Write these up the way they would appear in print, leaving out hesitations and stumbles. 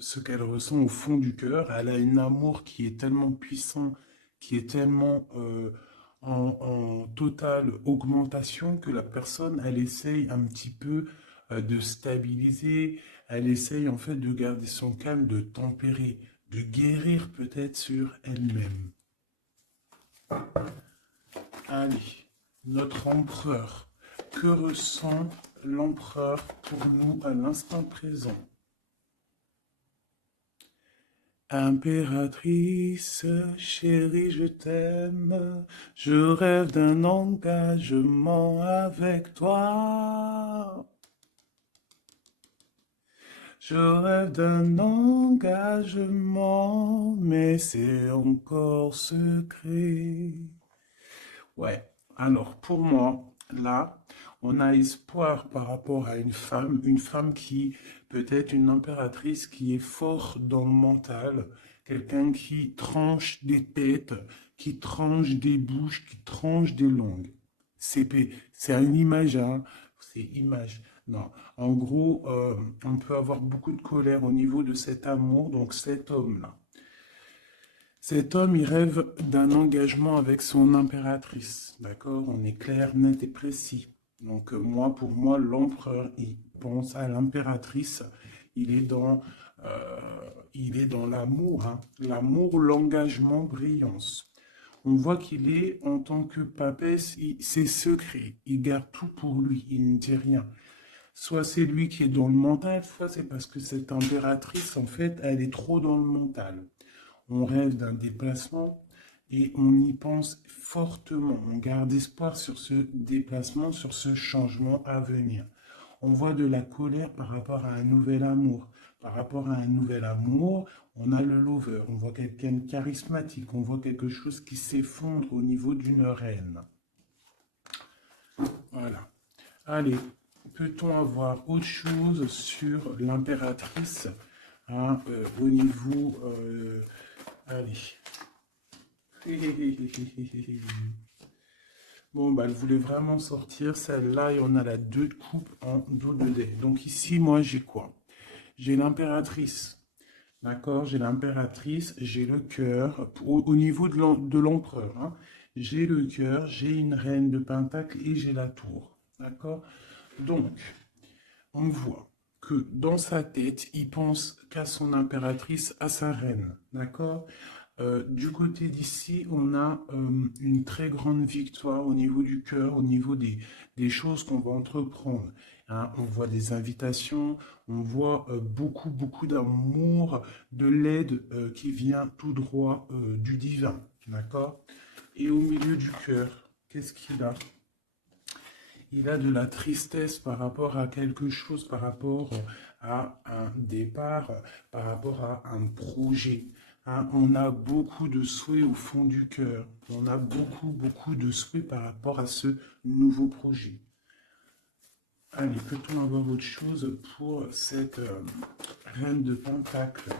ce qu'elle ressent au fond du cœur. Elle a un amour qui est tellement puissant, qui est tellement en totale augmentation que la personne, elle essaye un petit peu de stabiliser, elle essaye en fait de garder son calme, de tempérer, de guérir peut-être sur elle-même. Allez, notre empereur. Que ressent l'empereur pour nous à l'instant présent? Impératrice, chérie, je t'aime. Je rêve d'un engagement avec toi. Je rêve d'un engagement, mais c'est encore secret. Ouais, alors pour moi, là, on a espoir par rapport à une femme qui peut être une impératrice qui est forte dans le mental, quelqu'un qui tranche des têtes, qui tranche des bouches, qui tranche des langues. C'est une image, hein, c'est image. Non, en gros, on peut avoir beaucoup de colère au niveau de cet amour, donc cet homme-là. Cet homme, il rêve d'un engagement avec son impératrice. D'accord? On est clair, net et précis. Donc, moi, pour moi, l'empereur, il pense à l'impératrice. Il est dans, euh, il est dans l'amour, hein. L'amour, l'engagement, brillance. On voit qu'il est, en tant que papesse, c'est secret. Il garde tout pour lui. Il ne dit rien. Soit c'est lui qui est dans le mental, soit c'est parce que cette impératrice, en fait, elle est trop dans le mental. On rêve d'un déplacement et on y pense fortement. On garde espoir sur ce déplacement, sur ce changement à venir. On voit de la colère par rapport à un nouvel amour. Par rapport à un nouvel amour, on a le lover, on voit quelqu'un de charismatique, on voit quelque chose qui s'effondre au niveau d'une reine. Voilà. Allez, peut-on avoir autre chose sur l'impératrice, hein, au niveau... allez. Bon, bah, elle voulait vraiment sortir celle-là et on a la 2 de coupe en dos de dé. Donc ici, moi, j'ai quoi? J'ai l'impératrice. D'accord? J'ai l'impératrice, j'ai le cœur. Au niveau de l'empereur, hein, j'ai le cœur, j'ai une reine de pentacle et j'ai la tour. D'accord? Donc, on voit que dans sa tête, il pense qu'à son impératrice, à sa reine. D'accord? Du côté d'ici, on a une très grande victoire au niveau du cœur, au niveau des choses qu'on va entreprendre. Hein. On voit des invitations, on voit beaucoup, beaucoup d'amour, de l'aide qui vient tout droit du divin. D'accord? Et au milieu du cœur, qu'est-ce qu'il a? Il a de la tristesse par rapport à quelque chose, par rapport à un départ, par rapport à un projet. Hein. On a beaucoup de souhaits au fond du cœur. On a beaucoup, beaucoup de souhaits par rapport à ce nouveau projet. Allez, peut-on avoir autre chose pour cette reine de Pentacle?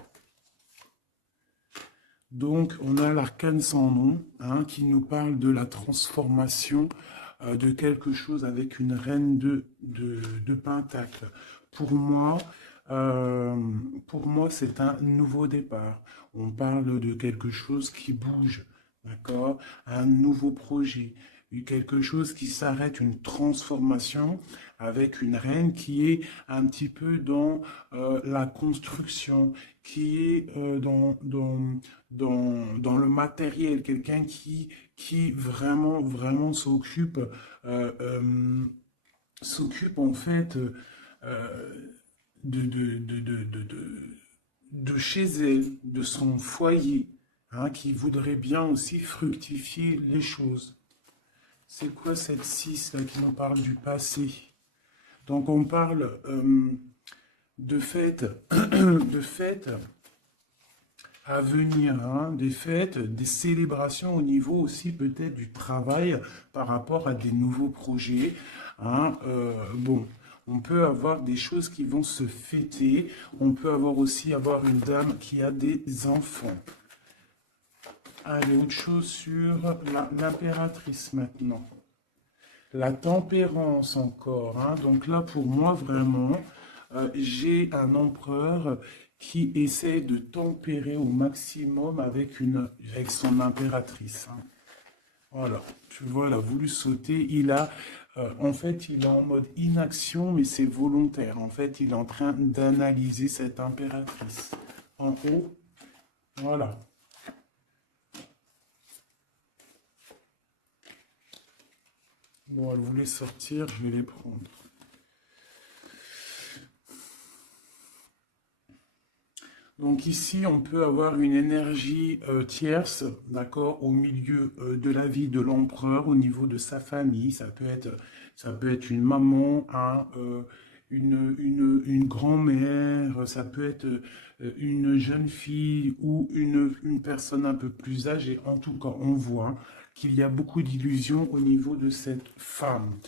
Donc, on a l'arcane sans nom, hein, qui nous parle de la transformation de quelque chose avec une reine de Pentacle. Pour moi, euh, pour moi, c'est un nouveau départ. On parle de quelque chose qui bouge, d'accord? Un nouveau projet, quelque chose qui s'arrête, une transformation avec une reine qui est un petit peu dans la construction, qui est dans le matériel, quelqu'un qui vraiment, vraiment euh, euh, s'occupe en fait de, de, de, de, de, de- de chez elle, de son foyer, hein, qui voudrait bien aussi fructifier les choses. C'est quoi cette 6 là qui nous parle du passé? Donc on parle de fêtes, de fêtes à venir, hein, des fêtes, des célébrations au niveau aussi peut-être du travail par rapport à des nouveaux projets. Hein. Bon, on peut avoir des choses qui vont se fêter. On peut avoir aussi avoir une dame qui a des enfants. Allez, autre chose sur l'impératrice maintenant. La tempérance encore. Hein. Donc là, pour moi, vraiment, j'ai un empereur qui essaie de tempérer au maximum avec son impératrice. Hein. Voilà, tu vois, il a voulu sauter. En fait, il est en mode inaction, mais c'est volontaire. En fait, il est en train d'analyser cette impératrice. En haut, voilà. Bon, elle voulait sortir, je vais les prendre. Donc ici, on peut avoir une énergie tierce, d'accord, au milieu de la vie de l'empereur, au niveau de sa famille. Ça peut être une maman, hein, une grand-mère, ça peut être une jeune fille ou une personne un peu plus âgée. En tout cas, on voit qu'il y a beaucoup d'illusions au niveau de cette femme.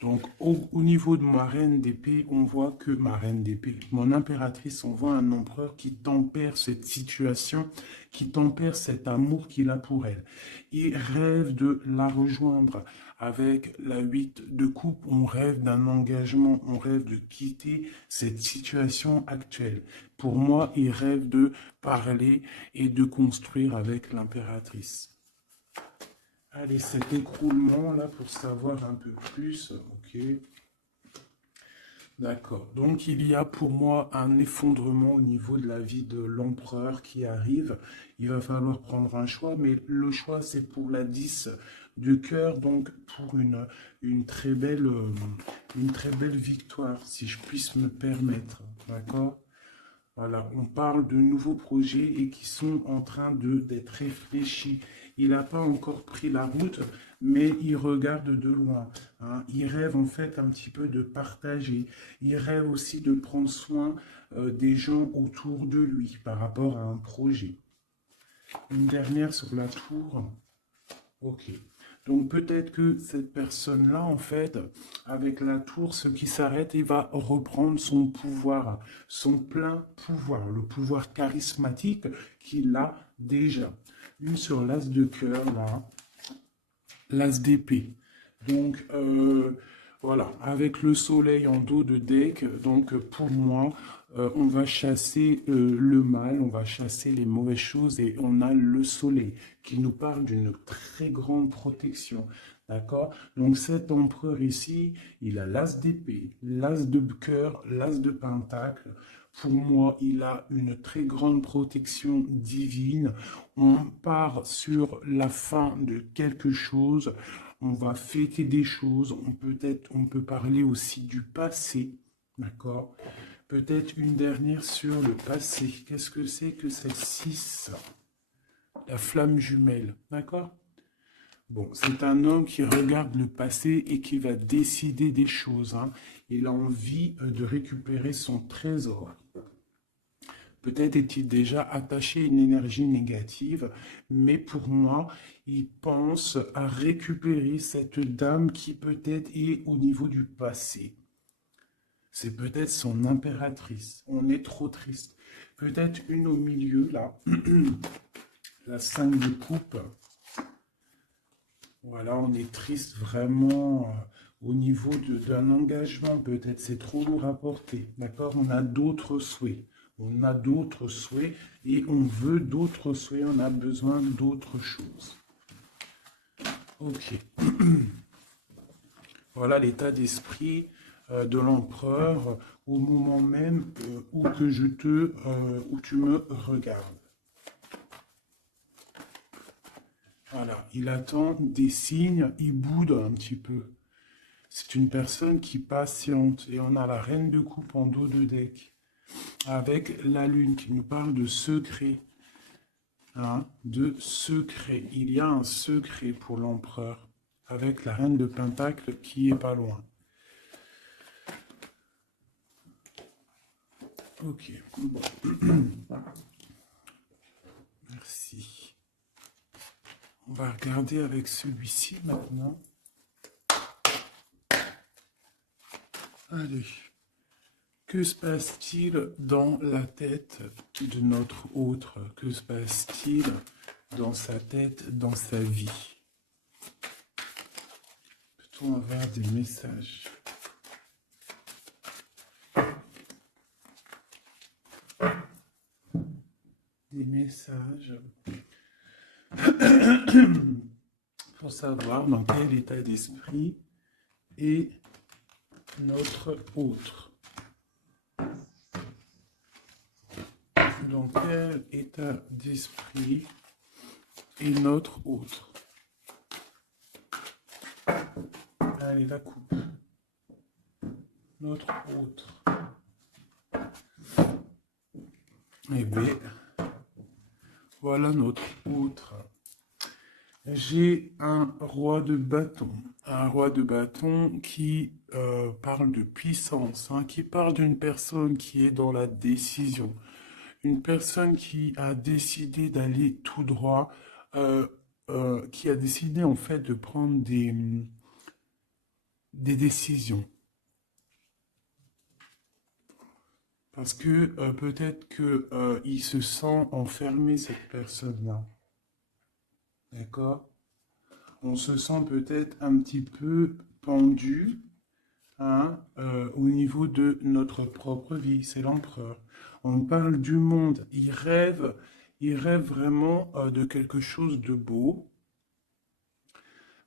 Donc, au niveau de ma reine d'épée, on voit que ma reine d'épée, mon impératrice, on voit un empereur qui tempère cette situation, qui tempère cet amour qu'il a pour elle. Il rêve de la rejoindre. Avec la 8 de coupe, on rêve d'un engagement, on rêve de quitter cette situation actuelle. Pour moi, il rêve de parler et de construire avec l'impératrice. Allez, cet écroulement-là, pour savoir un peu plus, ok. D'accord. Donc, il y a pour moi un effondrement au niveau de la vie de l'empereur qui arrive. Il va falloir prendre un choix, mais le choix, c'est pour la 10 de cœur, donc pour une très belle victoire, si je puisse me permettre. D'accord? Voilà, on parle de nouveaux projets et qui sont en train d'être réfléchis. Il n'a pas encore pris la route, mais il regarde de loin. Hein. Il rêve en fait un petit peu de partager. Il rêve aussi de prendre soin des gens autour de lui par rapport à un projet. Une dernière sur la tour. Ok. Donc peut-être que cette personne-là, en fait, avec la tour, ce qui s'arrête, il va reprendre son pouvoir, son plein pouvoir, le pouvoir charismatique qu'il a déjà. Une sur l'as de cœur, là, l'as d'épée. Donc, voilà, avec le soleil en dos de deck, donc pour moi, on va chasser le mal, on va chasser les mauvaises choses et on a le soleil qui nous parle d'une très grande protection. D'accord? Donc cet empereur ici, il a l'as d'épée, l'as de cœur, l'as de pentacle. Pour moi, il a une très grande protection divine. On part sur la fin de quelque chose. On va fêter des choses. On peut parler aussi du passé. D'accord? Peut-être une dernière sur le passé. Qu'est-ce que c'est que cette 6? La flamme jumelle. D'accord? Bon, c'est un homme qui regarde le passé et qui va décider des choses. Hein. Il a envie de récupérer son trésor. Peut-être est-il déjà attaché à une énergie négative, mais pour moi, il pense à récupérer cette dame qui peut-être est au niveau du passé. C'est peut-être son impératrice. On est trop triste. Peut-être une au milieu, là. La 5 de coupe. Voilà, on est triste vraiment au niveau d'un engagement. Peut-être c'est trop lourd à porter. D'accord? On a d'autres souhaits. On a d'autres souhaits et on veut d'autres souhaits. On a besoin d'autres choses. Ok. Voilà l'état d'esprit de l'empereur au moment même où où tu me regardes. Voilà, il attend des signes, il boude un petit peu. C'est une personne qui patiente et on a la reine de coupe en dos de deck avec la lune qui nous parle de secret. Hein, de secret. Il y a un secret pour l'empereur avec la reine de pentacle qui est pas loin. Ok. Bon. Merci. On va regarder avec celui-ci maintenant. Allez. Que se passe-t-il dans la tête de notre autre? Que se passe-t-il dans sa tête, dans sa vie? Peut-on avoir des messages? des messages pour savoir dans quel état d'esprit est notre autre. Dans quel état d'esprit est notre autre? Allez, la coupe. Notre autre. Eh bien, voilà notre autre. J'ai un roi de bâton. Un roi de bâton qui parle de puissance, hein, qui parle d'une personne qui est dans la décision. Une personne qui a décidé d'aller tout droit, qui a décidé en fait de prendre des décisions. Parce que peut-être qu'il se sent enfermé, cette personne-là. D'accord? On se sent peut-être un petit peu pendu, hein, au niveau de notre propre vie. C'est l'empereur. On parle du monde. Il rêve vraiment de quelque chose de beau.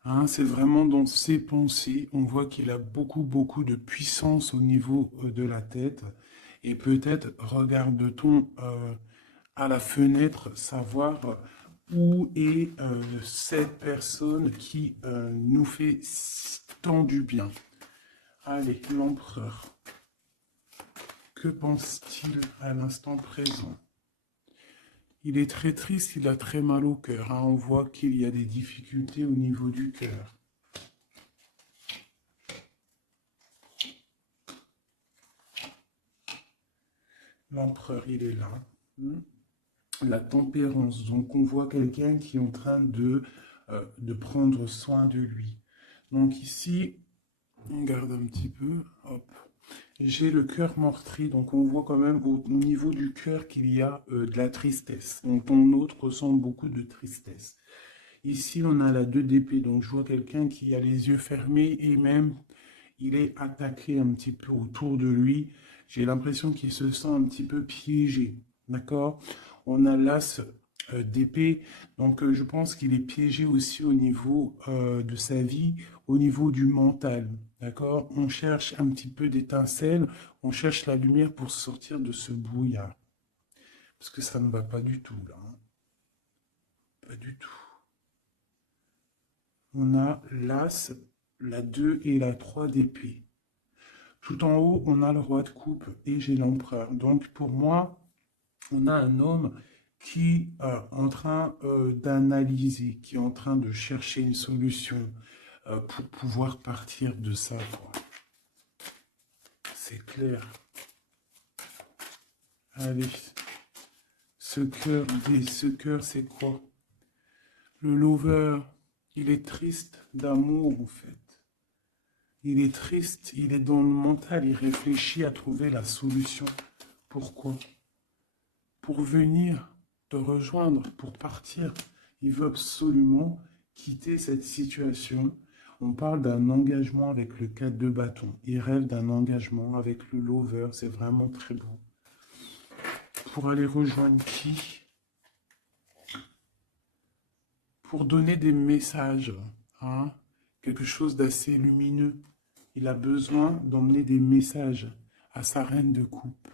Hein, c'est vraiment dans ses pensées. On voit qu'il a beaucoup de puissance au niveau de la tête. Et peut-être regarde-t-on à la fenêtre savoir où est cette personne qui nous fait tant du bien. Allez, l'empereur. Que pense-t-il à l'instant présent? Il est très triste, il a très mal au cœur. Hein. On voit qu'il y a des difficultés au niveau du cœur. L'empereur, il est là. La tempérance. Donc, on voit quelqu'un qui est en train de prendre soin de lui. Donc, ici, on garde un petit peu. Hop. J'ai le cœur meurtri. Donc, on voit quand même au niveau du cœur qu'il y a de la tristesse. Donc, ton autre ressent beaucoup de tristesse. Ici, on a la 2 d'épée. Donc, je vois quelqu'un qui a les yeux fermés et même, il est attaqué un petit peu autour de lui. J'ai l'impression qu'il se sent un petit peu piégé. D'accord? On a l'as d'épée. Donc, je pense qu'il est piégé aussi au niveau de sa vie, au niveau du mental. D'accord? On cherche un petit peu d'étincelle. On cherche la lumière pour sortir de ce brouillard. Parce que ça ne va pas du tout, là. Hein. Pas du tout. On a l'as, la 2 et la 3 d'épée. Tout en haut, on a le roi de coupe et j'ai l'empereur. Donc, pour moi, on a un homme qui est en train d'analyser, qui est en train de chercher une solution pour pouvoir partir de ça. C'est clair. Allez. Ce cœur, c'est quoi? Le lover, il est triste d'amour, en fait. Il est triste, il est dans le mental, il réfléchit à trouver la solution. Pourquoi? Pour venir te rejoindre, pour partir. Il veut absolument quitter cette situation. On parle d'un engagement avec le 4 de bâton. Il rêve d'un engagement avec le lover. C'est vraiment très beau. Pour aller rejoindre qui? Pour donner des messages. Hein? Quelque chose d'assez lumineux. Il a besoin d'emmener des messages à sa reine de coupe.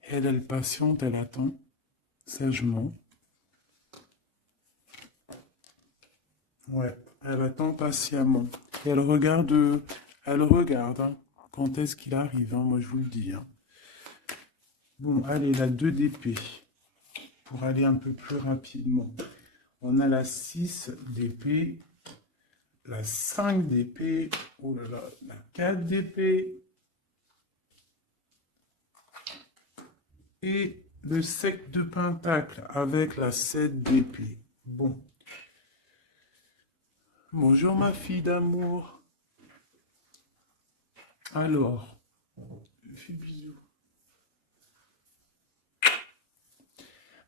Elle patiente, elle attend sagement. Ouais, elle attend patiemment. Et elle regarde, hein, quand est-ce qu'il arrive, hein, moi je vous le dis. Hein. Bon, allez, la 2 d'épée, pour aller un peu plus rapidement. On a la 6 d'épée, la 5 d'épée, oh là là, la 4 d'épée, et le 7 de pentacle avec la 7 d'épée. Bon. Bonjour ma fille d'amour. Alors, fais bisous.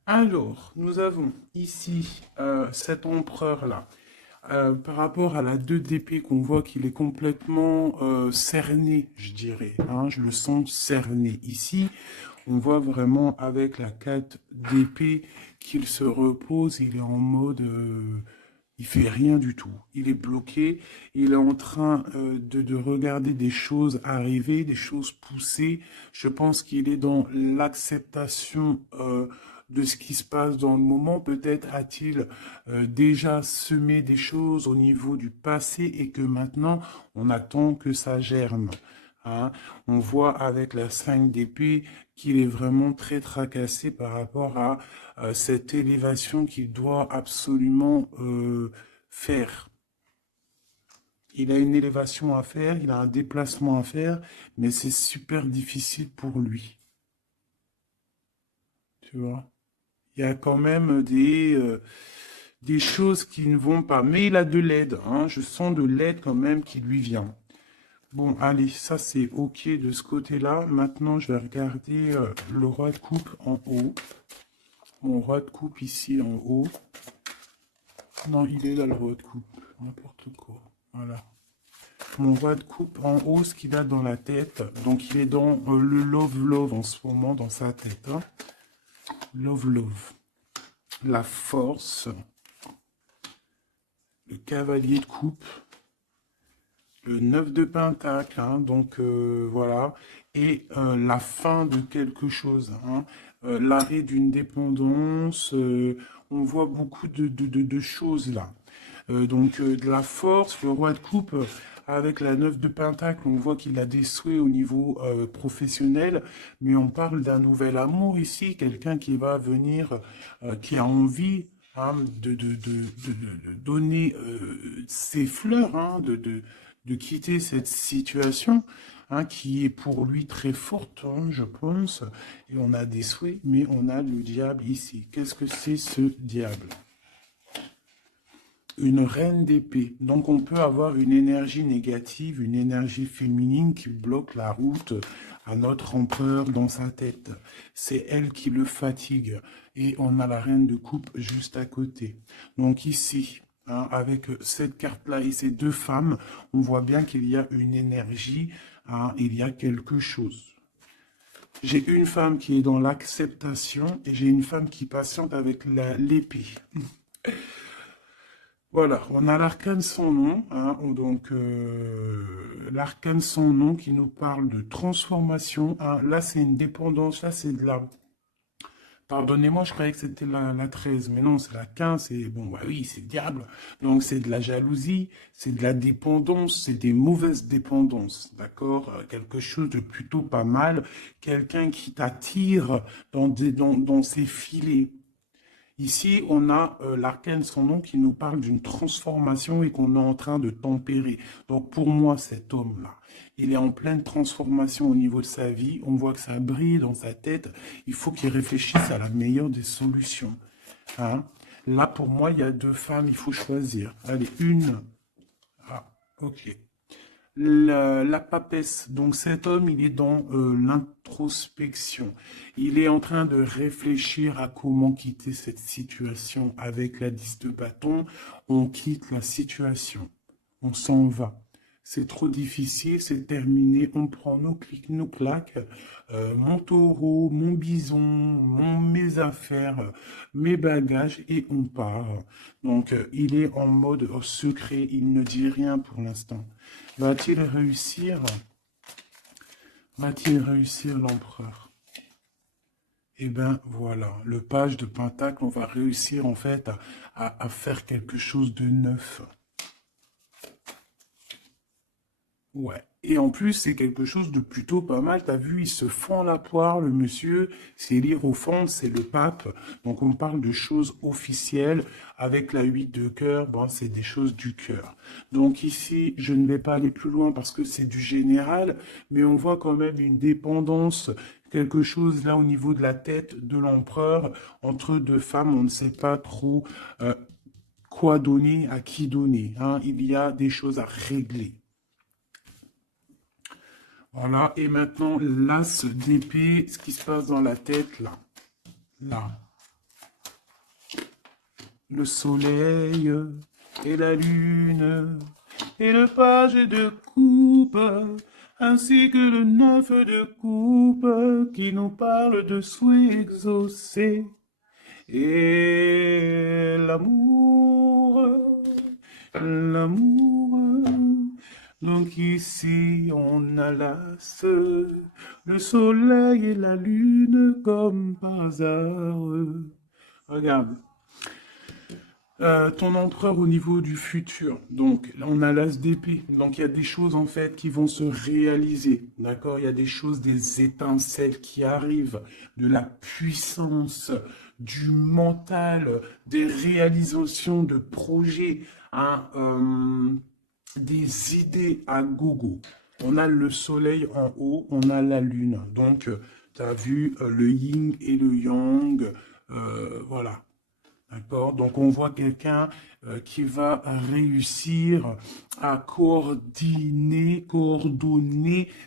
Alors, nous avons ici cet empereur-là. Par rapport à la 2 d'épée qu'on voit qu'il est complètement cerné, je dirais. Hein, je le sens cerné. Ici, On voit vraiment avec la 4 d'épée qu'il se repose, il est en mode... il fait rien du tout. Il est bloqué. Il est en train de regarder des choses arriver, des choses pousser. Je pense qu'il est dans l'acceptation de ce qui se passe dans le moment. Peut-être a-t-il déjà semé des choses au niveau du passé et que maintenant, on attend que ça germe. Hein. On voit avec la 5 d'épée qu'il est vraiment très tracassé par rapport à cette élévation qu'il doit absolument faire. Il a une élévation à faire, il a un déplacement à faire, mais c'est super difficile pour lui. Tu vois? Il y a quand même des choses qui ne vont pas. Mais il a de l'aide, hein. Je sens de l'aide quand même qui lui vient. Bon, allez, ça c'est OK de ce côté-là. Maintenant, je vais regarder le roi de coupe en haut. Mon roi de coupe ici en haut. Non, il est là le roi de coupe. N'importe quoi. Voilà. Mon roi de coupe en haut, ce qu'il a dans la tête. Donc, il est dans le love en ce moment, dans sa tête. Hein. Love. La force. Le cavalier de coupe. Le 9 de pentacle, hein, donc voilà, et la fin de quelque chose, hein, l'arrêt d'une dépendance, on voit beaucoup de choses là. Donc de la force, le roi de coupe, avec la 9 de pentacle, on voit qu'il a des souhaits au niveau professionnel, mais on parle d'un nouvel amour ici, quelqu'un qui va venir, qui a envie hein, de donner ses fleurs, hein, de quitter cette situation hein, qui est pour lui très forte, hein, je pense. Et on a des souhaits, mais on a le diable ici. Qu'est-ce que c'est ce diable? Une reine d'épée. Donc on peut avoir une énergie négative, une énergie féminine qui bloque la route à notre empereur dans sa tête. C'est elle qui le fatigue. Et on a la reine de coupe juste à côté. Donc ici, hein, avec cette carte-là et ces deux femmes, on voit bien qu'il y a une énergie, hein, il y a quelque chose. J'ai une femme qui est dans l'acceptation et j'ai une femme qui patiente avec l'épée. Voilà, on a l'arcane sans nom, hein, donc l'arcane sans nom qui nous parle de transformation. Hein, là, c'est une dépendance, là, c'est de la... Pardonnez-moi, je croyais que c'était la 13, mais non, c'est la 15, et bon, bah oui, c'est le diable. Donc, c'est de la jalousie, c'est de la dépendance, c'est des mauvaises dépendances, d'accord? Quelque chose de plutôt pas mal, quelqu'un qui t'attire dans ses filets. Ici, on a l'arcane sans nom qui nous parle d'une transformation et qu'on est en train de tempérer. Donc, pour moi, cet homme-là, il est en pleine transformation au niveau de sa vie. On voit que ça brille dans sa tête. Il faut qu'il réfléchisse à la meilleure des solutions. Hein? Là, pour moi, il y a deux femmes, il faut choisir. Allez, une. Ah, ok. La papesse, donc cet homme, il est dans l'introspection. Il est en train de réfléchir à comment quitter cette situation. Avec la 10 de bâton, on quitte la situation. On s'en va. C'est trop difficile, c'est terminé. On prend nos clics, nos claques, mon taureau, mon bison, mes affaires, mes bagages et on part. Donc, il est en mode secret, il ne dit rien pour l'instant. Va-t-il réussir? Va-t-il réussir l'empereur? Eh bien, voilà, le page de Pentacle, on va réussir en fait à faire quelque chose de neuf. Ouais. Et en plus, c'est quelque chose de plutôt pas mal. T'as vu, il se fend la poire, le monsieur. C'est l'hiérophante, c'est le pape. Donc, on parle de choses officielles. Avec la 8 de cœur, bon, c'est des choses du cœur. Donc ici, je ne vais pas aller plus loin parce que c'est du général. Mais on voit quand même une dépendance, quelque chose là au niveau de la tête de l'empereur. Entre deux femmes, on ne sait pas trop quoi donner, à qui donner. Hein. Il y a des choses à régler. Voilà, et maintenant, l'as d'épée, ce qui se passe dans la tête, là. Là. Le soleil et la lune et le page de coupe ainsi que le 9 de coupe qui nous parle de souhaits exaucés. Et l'amour. Donc ici on a l'as, le soleil et la lune comme par hasard. Regarde. Ton empereur au niveau du futur. Donc, là, on a l'as d'épée. Donc, il y a des choses, en fait, qui vont se réaliser. D'accord? Il y a des choses, des étincelles qui arrivent, de la puissance, du mental, des réalisations de projets, hein, des idées à gogo. On a le soleil en haut, on a la lune. Donc, tu as vu le yin et le yang. Voilà. D'accord? Donc on voit quelqu'un qui va réussir à coordonner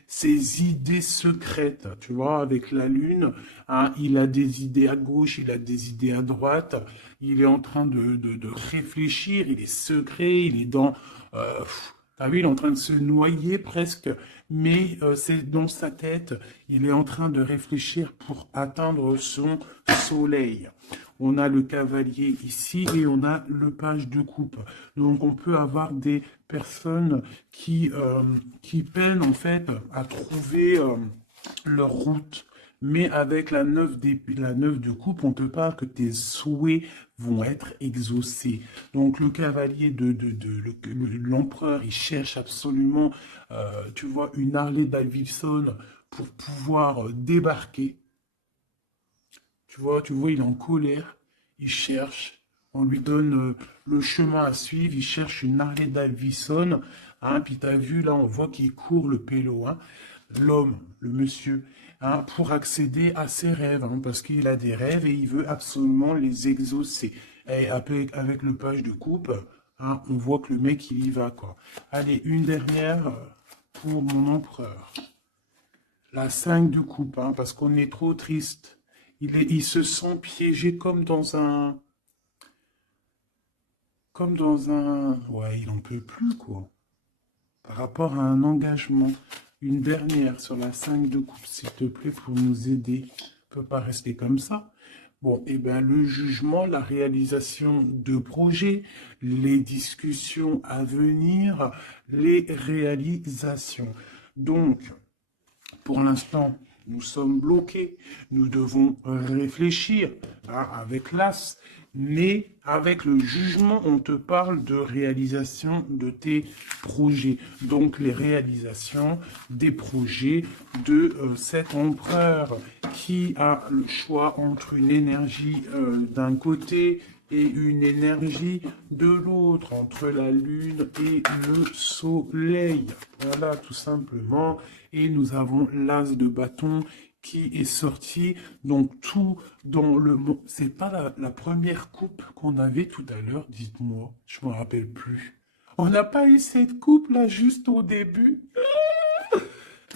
ses idées secrètes. Tu vois, avec la Lune, hein, il a des idées à gauche, il a des idées à droite, il est en train de réfléchir, il est secret, il est dans... T'as vu, il est en train de se noyer presque, mais c'est dans sa tête, il est en train de réfléchir pour atteindre son soleil. On a le cavalier ici et on a le page de coupe. Donc on peut avoir des personnes qui peinent en fait à trouver leur route. Mais avec la 9 de coupe, on te parle que tes souhaits vont être exaucés. Donc le cavalier l'empereur, il cherche absolument, tu vois, une Harley Davidson pour pouvoir débarquer. Tu vois, il est en colère, il cherche, on lui donne le chemin à suivre, il cherche une Harley Davidson, hein, puis t'as vu, là, on voit qu'il court le pélo, hein, l'homme, le monsieur, hein, pour accéder à ses rêves, hein, parce qu'il a des rêves et il veut absolument les exaucer. Et avec le page de coupe, hein, on voit que le mec, il y va, quoi. Allez, une dernière pour mon empereur. La 5 de coupe, hein, parce qu'on est trop triste. Il se sent piégé ouais, il en peut plus, quoi. Par rapport à un engagement. Une dernière sur la 5 de coupe, s'il te plaît, pour nous aider. On peut pas rester comme ça. Bon, et bien, le jugement, la réalisation de projets, les discussions à venir, les réalisations. Donc, pour l'instant, nous sommes bloqués. Nous devons réfléchir, hein, avec l'as. Mais avec le jugement, on te parle de réalisation de tes projets. Donc les réalisations des projets de cet empereur qui a le choix entre une énergie d'un côté et une énergie de l'autre, entre la lune et le soleil. Voilà, tout simplement. Et nous avons l'as de bâton qui est sorti. Donc tout dans le monde. C'est pas la première coupe qu'on avait tout à l'heure, dites-moi. Je me rappelle plus. On n'a pas eu cette coupe là juste au début.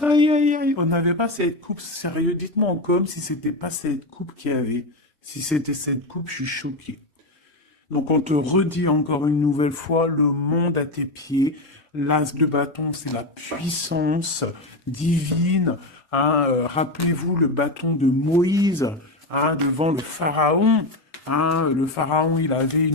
Aïe aïe aïe. On n'avait pas cette coupe, sérieux. Dites-moi en com si c'était pas cette coupe qu'il y avait. Si c'était cette coupe, je suis choqué. Donc on te redit encore une nouvelle fois, le monde à tes pieds. L'as de bâton, c'est la puissance divine. Hein, rappelez-vous le bâton de Moïse, hein, devant le pharaon. Hein, le pharaon, il avait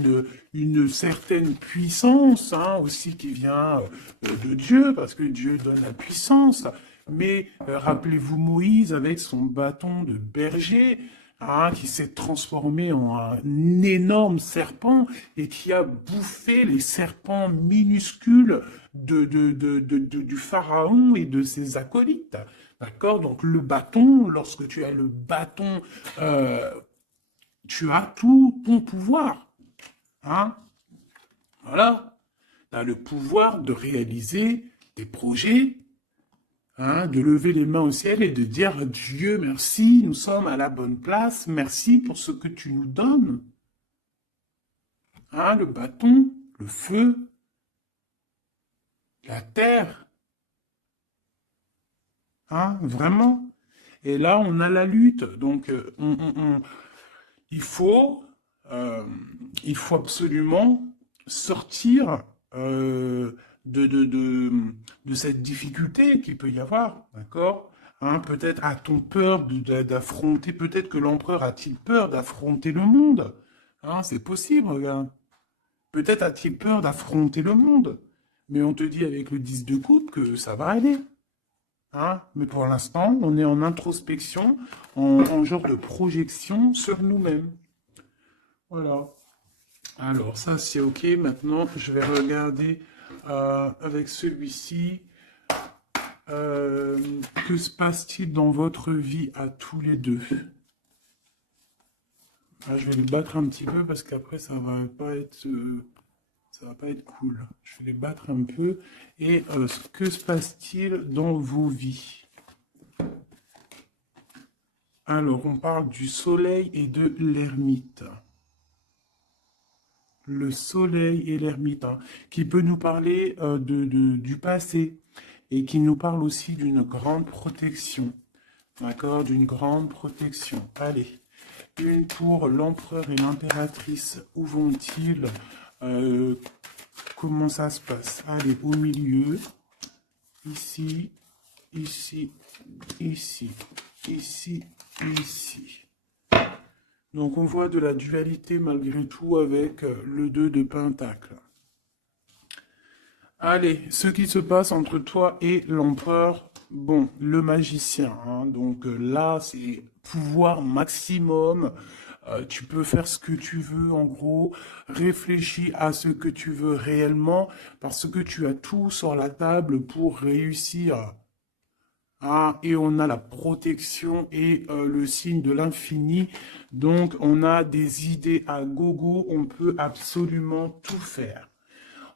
une certaine puissance, hein, aussi qui vient de Dieu, parce que Dieu donne la puissance. Mais rappelez-vous Moïse avec son bâton de berger, hein, qui s'est transformé en un énorme serpent et qui a bouffé les serpents minuscules du pharaon et de ses acolytes. D'accord? Donc le bâton, lorsque tu as le bâton, tu as tout ton pouvoir. Hein? Voilà. Tu as le pouvoir de réaliser des projets, hein, de lever les mains au ciel et de dire Dieu, merci, nous sommes à la bonne place, merci pour ce que tu nous donnes. Hein, le bâton, le feu, la terre. Hein, vraiment. Et là, on a la lutte. Donc, il faut, euh, il faut absolument sortir de, de, de, de cette difficulté qu'il peut y avoir, d'accord? Hein, peut-être a-t-on peur d'affronter, peut-être que l'empereur a-t-il peur d'affronter le monde? Hein, c'est possible, regarde. Peut-être a-t-il peur d'affronter le monde. Mais on te dit avec le 10 de coupe que ça va aller. Hein? Mais pour l'instant, on est en introspection, en genre de projection sur nous-mêmes. Voilà. Alors, ça, c'est OK. Maintenant, je vais regarder avec celui-ci. Que se passe-t-il dans votre vie à tous les deux? Ah, je vais les battre un petit peu parce qu'après, ça va pas être cool. Je vais les battre un peu. Et que se passe-t-il dans vos vies? Alors, on parle du soleil et de l'ermite. Le soleil et l'ermite, hein, qui peut nous parler du passé et qui nous parle aussi d'une grande protection. D'accord? D'une grande protection. Allez, une pour l'empereur et l'impératrice. Où vont-ils? Comment ça se passe? Allez, au milieu. Ici, ici, ici, ici, ici. Donc on voit de la dualité malgré tout avec le 2 de Pentacle. Allez, ce qui se passe entre toi et l'empereur, bon, le magicien, hein, donc là c'est pouvoir maximum, tu peux faire ce que tu veux en gros, réfléchis à ce que tu veux réellement, parce que tu as tout sur la table pour réussir. Ah, et on a la protection et le signe de l'infini. Donc, on a des idées à gogo. On peut absolument tout faire.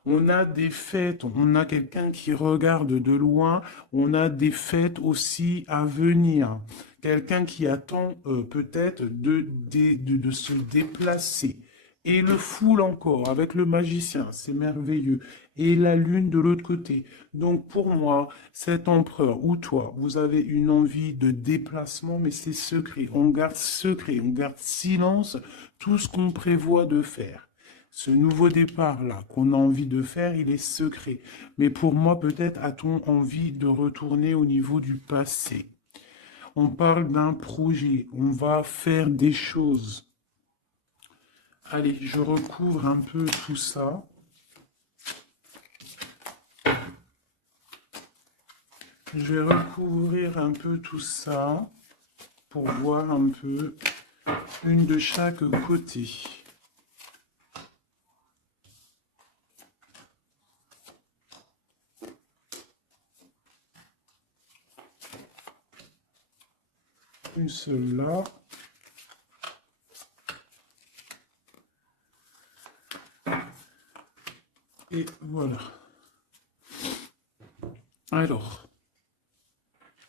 On a des fêtes. On a quelqu'un qui regarde de loin. On a des fêtes aussi à venir. Quelqu'un qui attend peut-être de se déplacer. Et le foule encore avec le magicien, c'est merveilleux. Et la lune de l'autre côté. Donc pour moi, cet empereur ou toi, vous avez une envie de déplacement, mais c'est secret. On garde secret, on garde silence tout ce qu'on prévoit de faire. Ce nouveau départ-là qu'on a envie de faire, il est secret. Mais pour moi, peut-être a-t-on envie de retourner au niveau du passé. On parle d'un projet, on va faire des choses. Allez, je recouvre un peu tout ça. Je vais recouvrir un peu tout ça pour voir un peu une de chaque côté. Une seule là. Et voilà. Alors,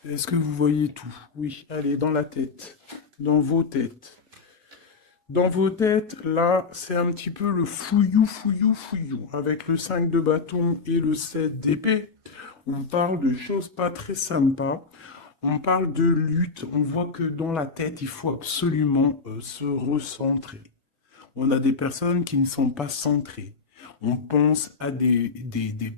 est-ce que vous voyez tout? Oui, allez, dans la tête, dans vos têtes. Dans vos têtes, là, c'est un petit peu le fouillou, fouillou, fouillou. Avec le 5 de bâton et le 7 d'épée, on parle de choses pas très sympas. On parle de lutte. On voit que dans la tête, il faut absolument se recentrer. On a des personnes qui ne sont pas centrées. On pense à des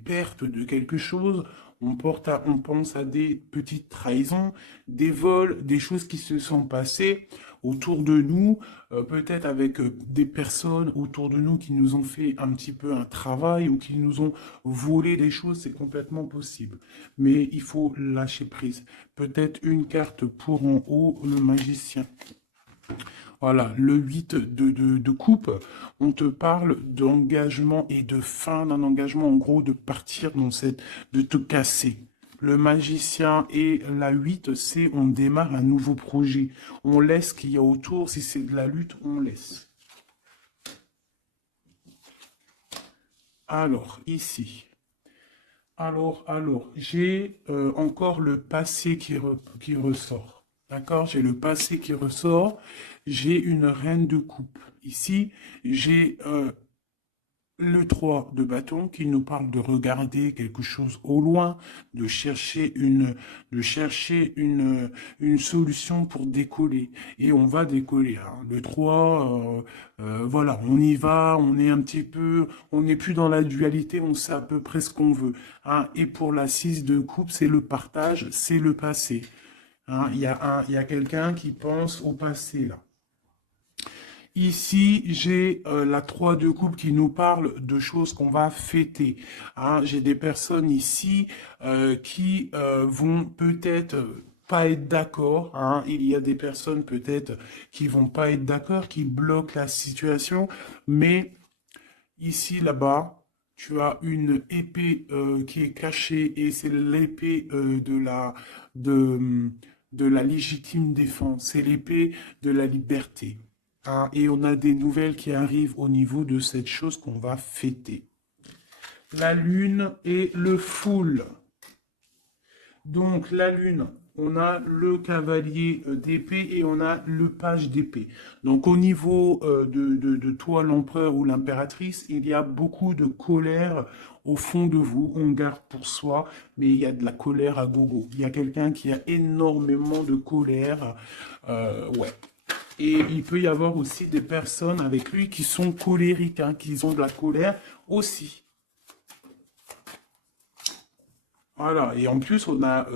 pertes de quelque chose, on pense à des petites trahisons, des vols, des choses qui se sont passées autour de nous, peut-être avec des personnes autour de nous qui nous ont fait un petit peu un travail ou qui nous ont volé des choses, c'est complètement possible. Mais il faut lâcher prise. Peut-être une carte pour en haut, le magicien. Voilà, le 8 de coupe, on te parle d'engagement et de fin d'un engagement, en gros, de partir dans cette, de te casser. Le magicien et la 8, c'est on démarre un nouveau projet. On laisse ce qu'il y a autour, si c'est de la lutte, on laisse. Alors, ici. Alors, j'ai encore le passé qui ressort. D'accord? J'ai le passé qui ressort. J'ai une reine de coupe. Ici, j'ai le 3 de bâton qui nous parle de regarder quelque chose au loin, de chercher une solution pour décoller. Et on va décoller, hein. Le 3, voilà, on y va, on est un petit peu, on n'est plus dans la dualité, on sait à peu près ce qu'on veut, hein. Et pour la 6 de coupe, c'est le partage, c'est le passé. Hein. Il y a quelqu'un qui pense au passé, là. Ici, j'ai la 3 de coupe qui nous parle de choses qu'on va fêter. Hein. J'ai des personnes ici qui vont peut-être pas être d'accord. Hein. Il y a des personnes peut-être qui vont pas être d'accord, qui bloquent la situation. Mais ici, là-bas, tu as une épée qui est cachée et c'est l'épée de, de la légitime défense. C'est l'épée de la liberté. Ah, et on a des nouvelles qui arrivent au niveau de cette chose qu'on va fêter. La lune et le foule. Donc la lune, on a le cavalier d'épée et on a le page d'épée. Donc au niveau de toi, l'empereur ou l'impératrice, il y a beaucoup de colère au fond de vous. On garde pour soi, mais il y a de la colère à gogo. Il y a quelqu'un qui a énormément de colère. Ouais. Et il peut y avoir aussi des personnes avec lui qui sont colériques, hein, qui ont de la colère aussi. Voilà, et en plus, on a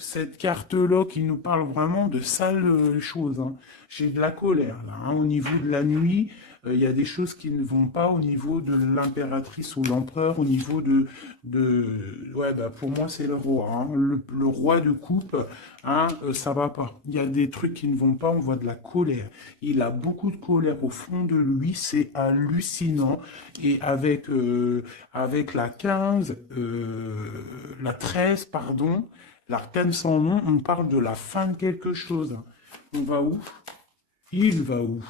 cette carte-là qui nous parle vraiment de sales choses. Hein. J'ai de la colère, là. Hein. Au niveau de la nuit, il y a des choses qui ne vont pas au niveau de l'impératrice ou l'empereur, au niveau ouais, bah, pour moi, c'est le roi. Hein. Le roi de coupe, hein, ça va pas. Il y a des trucs qui ne vont pas, on voit de la colère. Il a beaucoup de colère au fond de lui, c'est hallucinant. Et avec la 15, la 13, pardon, l'arcane sans nom, on parle de la fin de quelque chose. On va où? Il va où?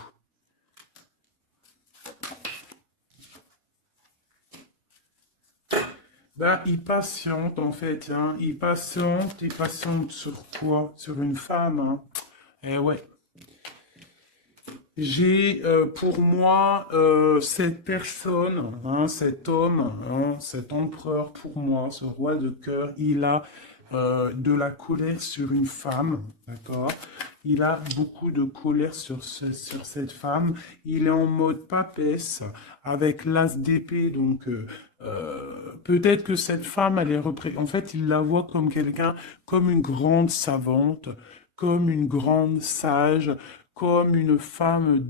Ben, il patiente en fait, hein. Il patiente sur quoi? Sur une femme, hein. Eh ouais. J'ai pour moi cette personne, hein, cet homme, hein, cet empereur pour moi, ce roi de cœur, il a de la colère sur une femme, d'accord? Il a beaucoup de colère sur cette femme. Il est en mode papesse avec l'as d'épée, donc peut-être que cette femme, elle est en fait, il la voit comme quelqu'un, comme une grande savante, comme une grande sage, comme une femme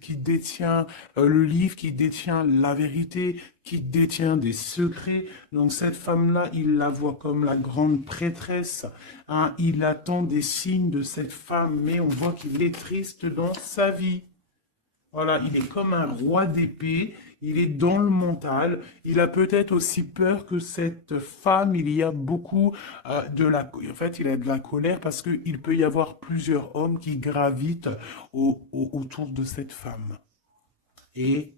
qui détient le livre, qui détient la vérité, qui détient des secrets. Donc cette femme-là, il la voit comme la grande prêtresse. Hein. Il attend des signes de cette femme, mais on voit qu'il est triste dans sa vie. Voilà, il est comme un roi d'épée, il est dans le mental, il a peut-être aussi peur que cette femme, il y a beaucoup En fait, il a de la colère parce qu'il peut y avoir plusieurs hommes qui gravitent autour de cette femme. Et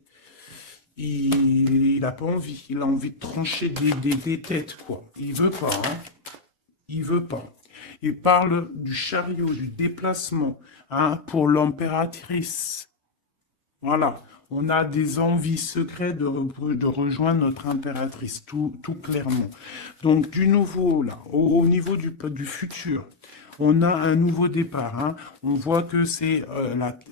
il n'a pas envie, il a envie de trancher des têtes, quoi. Il veut pas, hein. Il veut pas. Il parle du chariot, du déplacement, hein, pour l'impératrice. Voilà, on a des envies secrètes de rejoindre notre impératrice, tout clairement. Donc du nouveau, là, au niveau du futur, on a un nouveau départ. Hein. On voit que c'est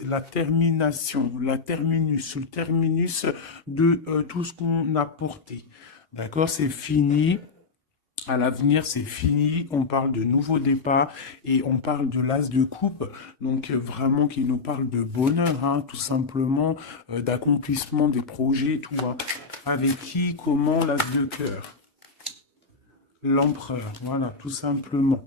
la termination, le terminus de tout ce qu'on a porté. D'accord, c'est fini. À l'avenir, c'est fini. On parle de nouveau départ et on parle de l'as de coupe. Donc vraiment qui nous parle de bonheur, hein, tout simplement, d'accomplissement des projets, tout. Hein. Avec qui, comment, l'as de cœur. L'empereur, voilà, tout simplement.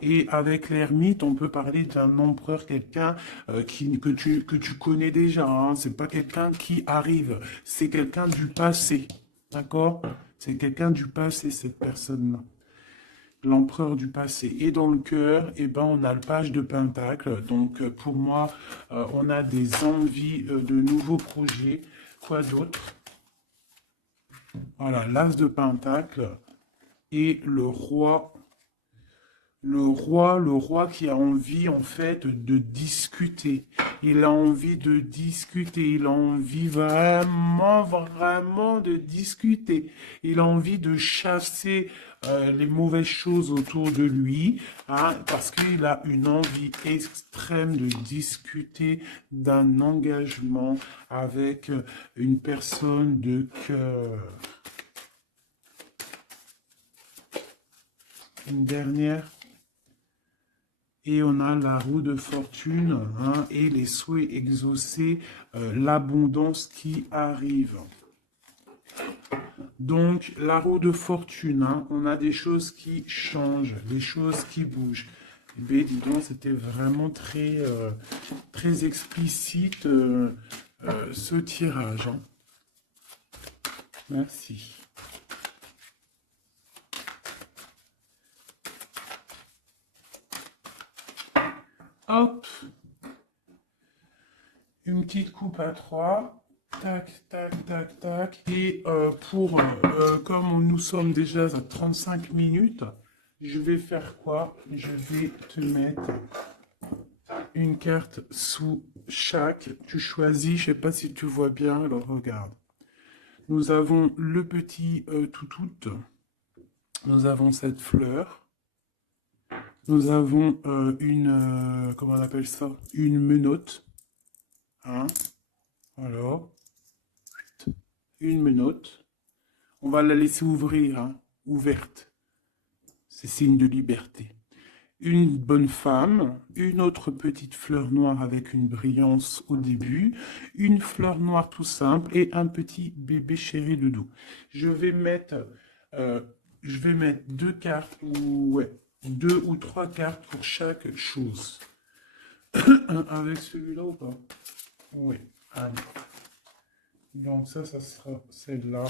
Et avec l'ermite, on peut parler d'un empereur, quelqu'un que tu connais déjà. Hein. C'est pas quelqu'un qui arrive, c'est quelqu'un du passé. D'accord? C'est quelqu'un du passé, cette personne-là. L'empereur du passé. Et dans le cœur, eh ben, on a le page de Pentacle. Donc, pour moi, on a des envies de nouveaux projets. Quoi d'autre? Voilà, l'as de Pentacle et le roi qui a envie, en fait, de discuter. Il a envie de discuter. Il a envie vraiment, vraiment de discuter. Il a envie de chasser les mauvaises choses autour de lui, hein, parce qu'il a une envie extrême de discuter d'un engagement avec une personne de cœur. Une dernière. Et on a la roue de fortune, hein, et les souhaits exaucés, l'abondance qui arrive. Donc, la roue de fortune, hein, on a des choses qui changent, des choses qui bougent. Mais dis donc, c'était vraiment très explicite ce tirage, hein. Merci. Hop, une petite coupe à 3, tac, tac, tac, tac. Et comme nous sommes déjà à 35 minutes, je vais faire quoi? Je vais te mettre une carte sous chaque. Tu choisis, je sais pas si tu vois bien, alors regarde. Nous avons le petit toutout, nous avons cette fleur. Nous avons comment on appelle ça? Une menotte. Hein? Alors, une menotte. On va la laisser ouvrir, hein? Ouverte. C'est signe de liberté. Une bonne femme, une autre petite fleur noire avec une brillance au début, une fleur noire tout simple et un petit bébé chéri de dos. Je vais mettre deux cartes, ouais, 2 ou 3 cartes pour chaque chose. Avec celui-là ou pas? Oui, allez. Donc ça sera celle-là.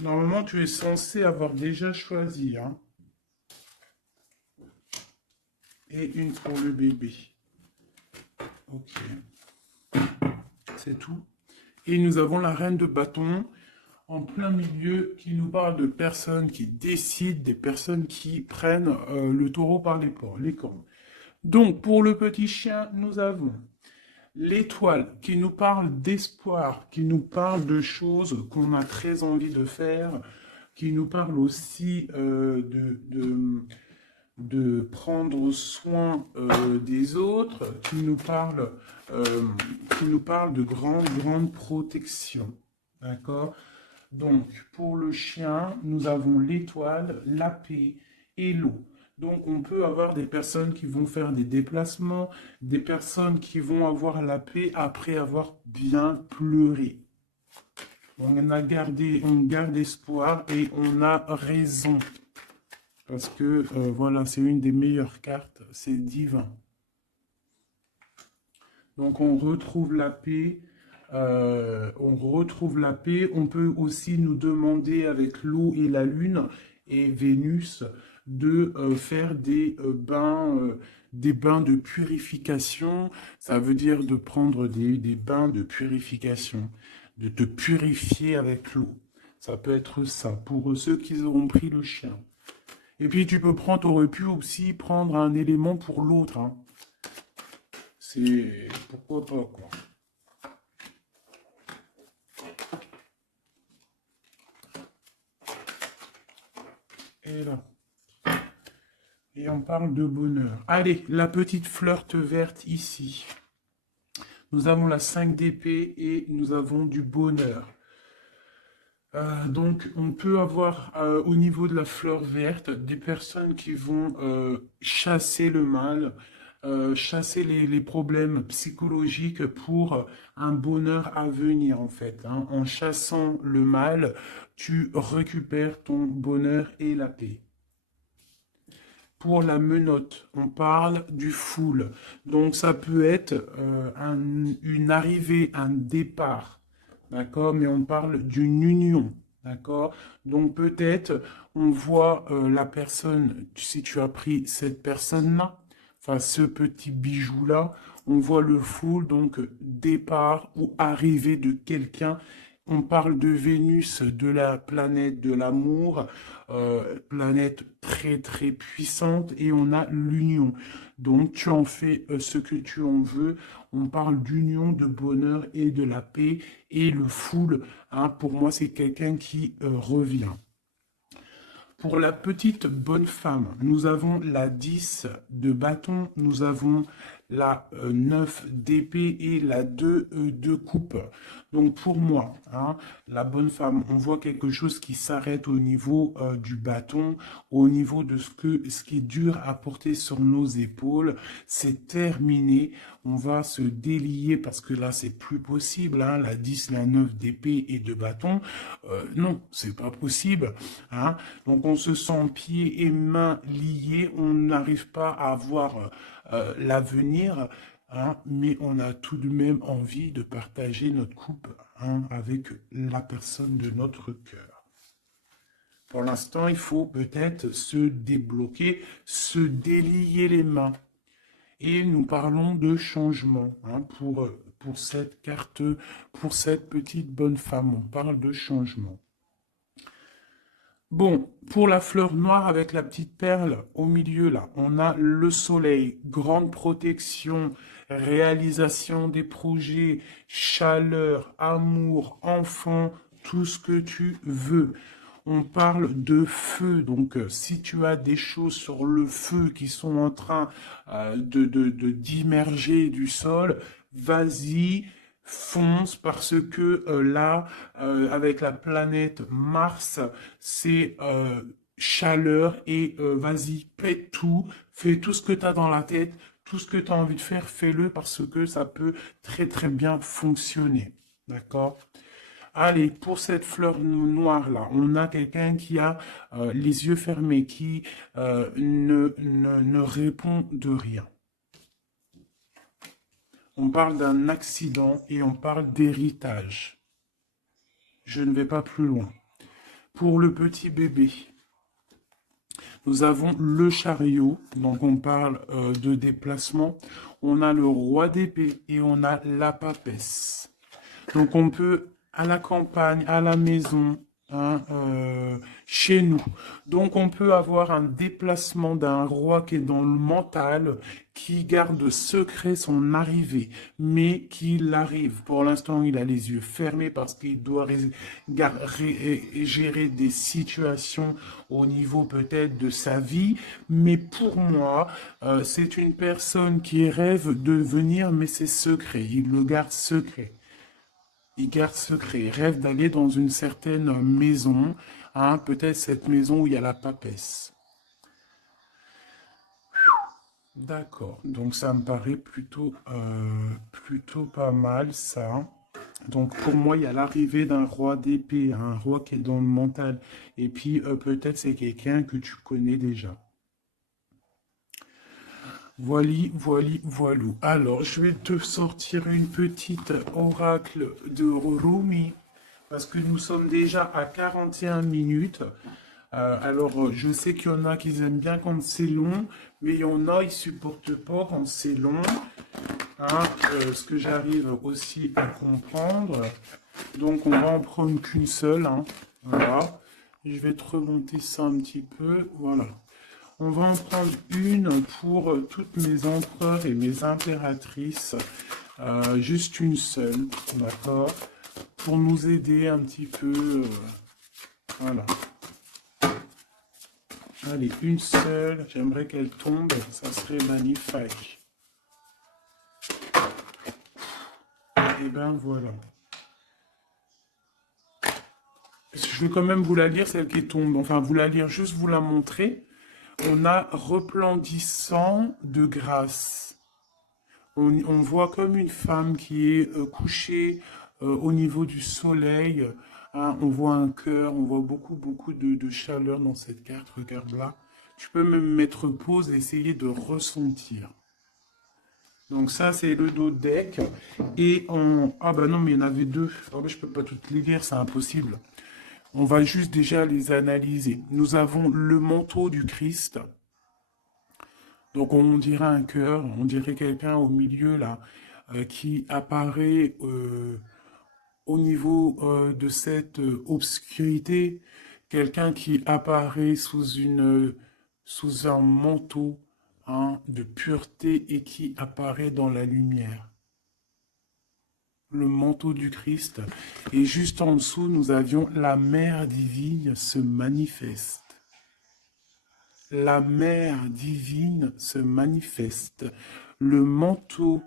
Normalement, tu es censé avoir déjà choisi, hein. Et une pour le bébé. Ok. C'est tout. Et nous avons la reine de bâton en plein milieu qui nous parle de personnes qui décident, des personnes qui prennent le taureau par les cornes. Donc, pour le petit chien, nous avons l'étoile qui nous parle d'espoir, qui nous parle de choses qu'on a très envie de faire, qui nous parle aussi de prendre soin des autres, qui nous parle de grande protection. D'accord? Donc, pour le chien, nous avons l'étoile, la paix et l'eau. Donc, on peut avoir des personnes qui vont faire des déplacements, des personnes qui vont avoir la paix après avoir bien pleuré. On garde espoir et on a raison. Parce que, voilà, c'est une des meilleures cartes, c'est divin. Donc, on retrouve la paix. On peut aussi nous demander avec l'eau et la lune et Vénus de faire des bains de purification. Ça veut dire de prendre des bains de purification, de te purifier avec l'eau. Ça peut être ça pour ceux qui auront pris le chien. Et puis tu aurais pu aussi prendre un élément pour l'autre, hein. C'est pourquoi pas, quoi. Et là. Et on parle de bonheur. Allez, la petite flirte verte ici. Nous avons la 5 d'épée et nous avons du bonheur. Donc, on peut avoir au niveau de la fleur verte des personnes qui vont chasser le mal, chasser les problèmes psychologiques pour un bonheur à venir, en fait, hein. En chassant le mal, tu récupères ton bonheur et la paix. Pour la menotte, on parle du full. Donc, ça peut être une arrivée, un départ. D'accord? Mais on parle d'une union. D'accord? Donc, peut-être, on voit la personne, si tu as pris cette personne-là, enfin, ce petit bijou-là, on voit le full, donc départ ou arrivée de quelqu'un On parle de Vénus, de la planète de l'amour, planète très très puissante, et on a l'union. Donc tu en fais ce que tu en veux. On parle d'union, de bonheur et de la paix. Et le fool, hein, pour moi, c'est quelqu'un qui revient. Pour la petite bonne femme, nous avons la 10 de bâton, nous avons la 9 d'épée et la 2 de coupe. Donc pour moi, hein, la bonne femme, on voit quelque chose qui s'arrête au niveau du bâton, au niveau de ce qui est dur à porter sur nos épaules. C'est terminé, on va se délier parce que là c'est plus possible, hein, la 10, la 9 d'épée et de bâton. Non, c'est pas possible. Hein. Donc on se sent pieds et mains liés, on n'arrive pas à voir l'avenir, hein, mais on a tout de même envie de partager notre coupe, hein, avec la personne de notre cœur. Pour l'instant, il faut peut-être se débloquer, se délier les mains. Et nous parlons de changement, hein, pour cette carte, pour cette petite bonne femme. On parle de changement. Bon, pour la fleur noire avec la petite perle au milieu, là, on a le soleil, grande protection, réalisation des projets, chaleur, amour, enfant, tout ce que tu veux. On parle de feu, donc si tu as des choses sur le feu qui sont en train d'immerger du sol, vas-y, fonce parce que là, avec la planète Mars, c'est chaleur et vas-y, pète tout, fais tout ce que tu as dans la tête, tout ce que tu as envie de faire, fais-le parce que ça peut très très bien fonctionner. D'accord? Allez, pour cette fleur noire là, on a quelqu'un qui a les yeux fermés, qui ne répond de rien. On parle d'un accident et on parle d'héritage. Je ne vais pas plus loin. Pour le petit bébé, nous avons le chariot, donc on parle de déplacement. On a le roi d'épée et on a la papesse. Donc on peut à la campagne, à la maison, hein, chez nous. Donc on peut avoir un déplacement d'un roi qui est dans le mental, qui garde secret son arrivée, mais qu'il arrive. Pour l'instant, il a les yeux fermés parce qu'il doit gérer des situations au niveau peut-être de sa vie. Mais pour moi, c'est une personne qui rêve de venir, mais c'est secret. Il le garde secret. Il garde secret, il rêve d'aller dans une certaine maison, hein, peut-être cette maison où il y a la papesse. D'accord, donc ça me paraît plutôt pas mal ça. Donc pour moi, il y a l'arrivée d'un roi d'épée, un roi qui est dans le mental. Et puis peut-être c'est quelqu'un que tu connais déjà. Voilou. Alors, je vais te sortir une petite oracle de Rumi, parce que nous sommes déjà à 41 minutes. Alors, je sais qu'il y en a qui aiment bien quand c'est long, mais il y en a, ils supportent pas quand c'est long. Hein, ce que j'arrive aussi à comprendre. Donc, on va en prendre qu'une seule. Hein. Voilà. Je vais te remonter ça un petit peu. Voilà. On va en prendre une pour toutes mes empereurs et mes impératrices. Juste une seule, d'accord? Pour nous aider un petit peu. Voilà. Allez, une seule. J'aimerais qu'elle tombe. Ça serait magnifique. Et ben voilà. Je vais quand même vous la lire, celle qui tombe. Enfin, vous la lire, juste vous la montrer. On a resplendissant de grâce. On voit comme une femme qui est couchée au niveau du soleil. Hein, on voit un cœur, on voit beaucoup de chaleur dans cette carte. Regarde là. Tu peux même mettre pause et essayer de ressentir. Donc ça, c'est le dos deck. Et on... Ah bah non, mais il y en avait deux. Oh, mais je peux pas toutes les lire, c'est impossible. On va juste déjà les analyser. Nous avons le manteau du Christ. Donc on dirait un cœur, on dirait quelqu'un au milieu là, qui apparaît au niveau de cette obscurité, quelqu'un qui apparaît sous un manteau hein, de pureté et qui apparaît dans la lumière. Le manteau du Christ. Et juste en dessous, nous avions la mère divine se manifeste. La mère divine se manifeste. Le manteau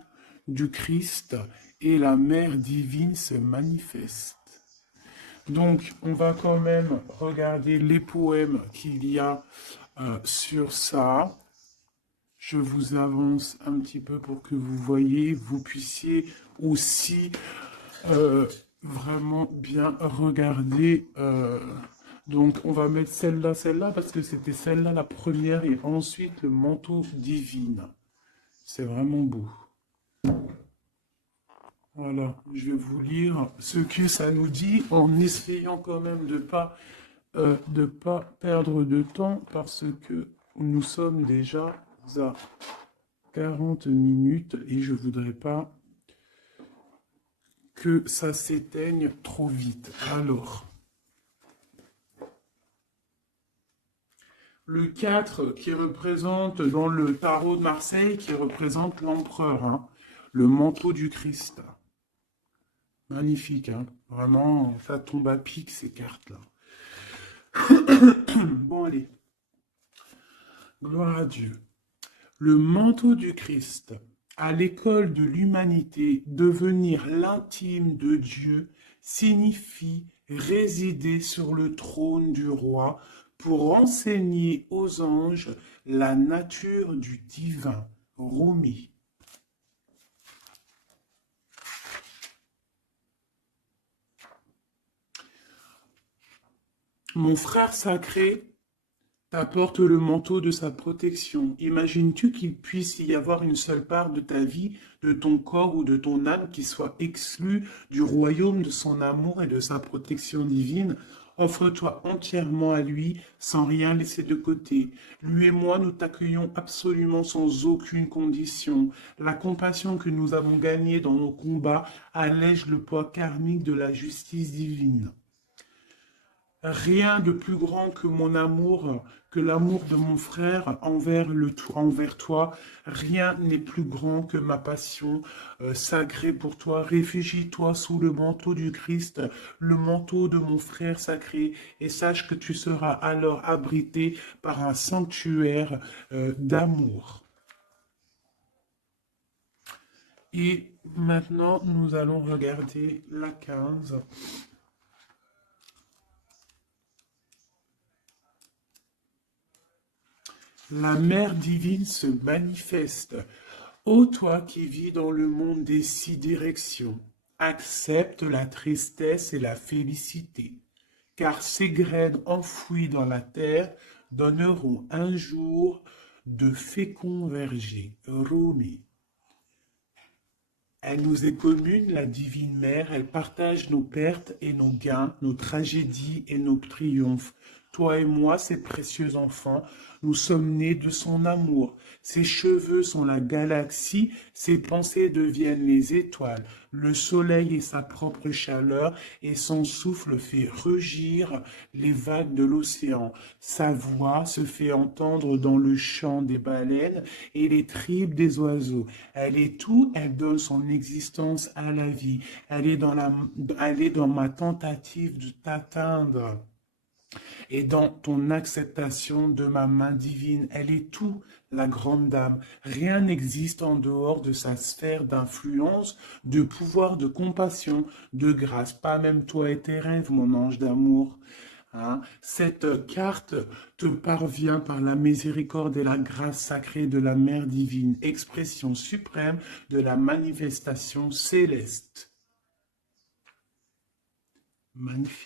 du Christ et la mère divine se manifestent. Donc, on va quand même regarder les poèmes qu'il y a sur ça. Je vous avance un petit peu pour que vous voyez, vous puissiez aussi vraiment bien regarder. Donc, on va mettre celle-là, parce que c'était celle-là la première, et ensuite le manteau divin. C'est vraiment beau. Voilà, je vais vous lire ce que ça nous dit, en essayant quand même de pas perdre de temps, parce que nous sommes déjà à 40 minutes, et je voudrais pas que ça s'éteigne trop vite. Alors, le 4 qui représente dans le tarot de Marseille, qui représente l'empereur, hein, le manteau du Christ. Magnifique, hein, vraiment, ça tombe à pic ces cartes-là. Bon, allez, gloire à Dieu. Le manteau du Christ, à l'école de l'humanité, devenir l'intime de Dieu, signifie résider sur le trône du roi pour enseigner aux anges la nature du divin. Rumi. Mon frère sacré t'apporte le manteau de sa protection. Imagines-tu qu'il puisse y avoir une seule part de ta vie, de ton corps ou de ton âme qui soit exclue du royaume de son amour et de sa protection divine? Offre-toi entièrement à lui, sans rien laisser de côté. Lui et moi, nous t'accueillons absolument sans aucune condition. La compassion que nous avons gagnée dans nos combats allège le poids karmique de la justice divine. Rien de plus grand que mon amour, que l'amour de mon frère envers toi. Rien n'est plus grand que ma passion sacrée pour toi. Réfugie-toi sous le manteau du Christ, le manteau de mon frère sacré, et sache que tu seras alors abrité par un sanctuaire d'amour. Et maintenant, nous allons regarder la 15. La mère divine se manifeste. Ô toi qui vis dans le monde des 6 directions, accepte la tristesse et la félicité, car ces graines enfouies dans la terre donneront un jour de féconds vergers. Rumi. Elle nous est commune, la divine mère, elle partage nos pertes et nos gains, nos tragédies et nos triomphes. Toi et moi, ses précieux enfants, nous sommes nés de son amour. Ses cheveux sont la galaxie, ses pensées deviennent les étoiles. Le soleil est sa propre chaleur et son souffle fait rugir les vagues de l'océan. Sa voix se fait entendre dans le chant des baleines et les tripes des oiseaux. Elle est tout, elle donne son existence à la vie. Elle est dans ma tentative de t'atteindre. Et dans ton acceptation de ma main divine, elle est tout, la grande dame. Rien n'existe en dehors de sa sphère d'influence, de pouvoir, de compassion, de grâce. Pas même toi et tes rêves, mon ange d'amour. Hein? Cette carte te parvient par la miséricorde et la grâce sacrée de la Mère divine, expression suprême de la manifestation céleste. Magnifique.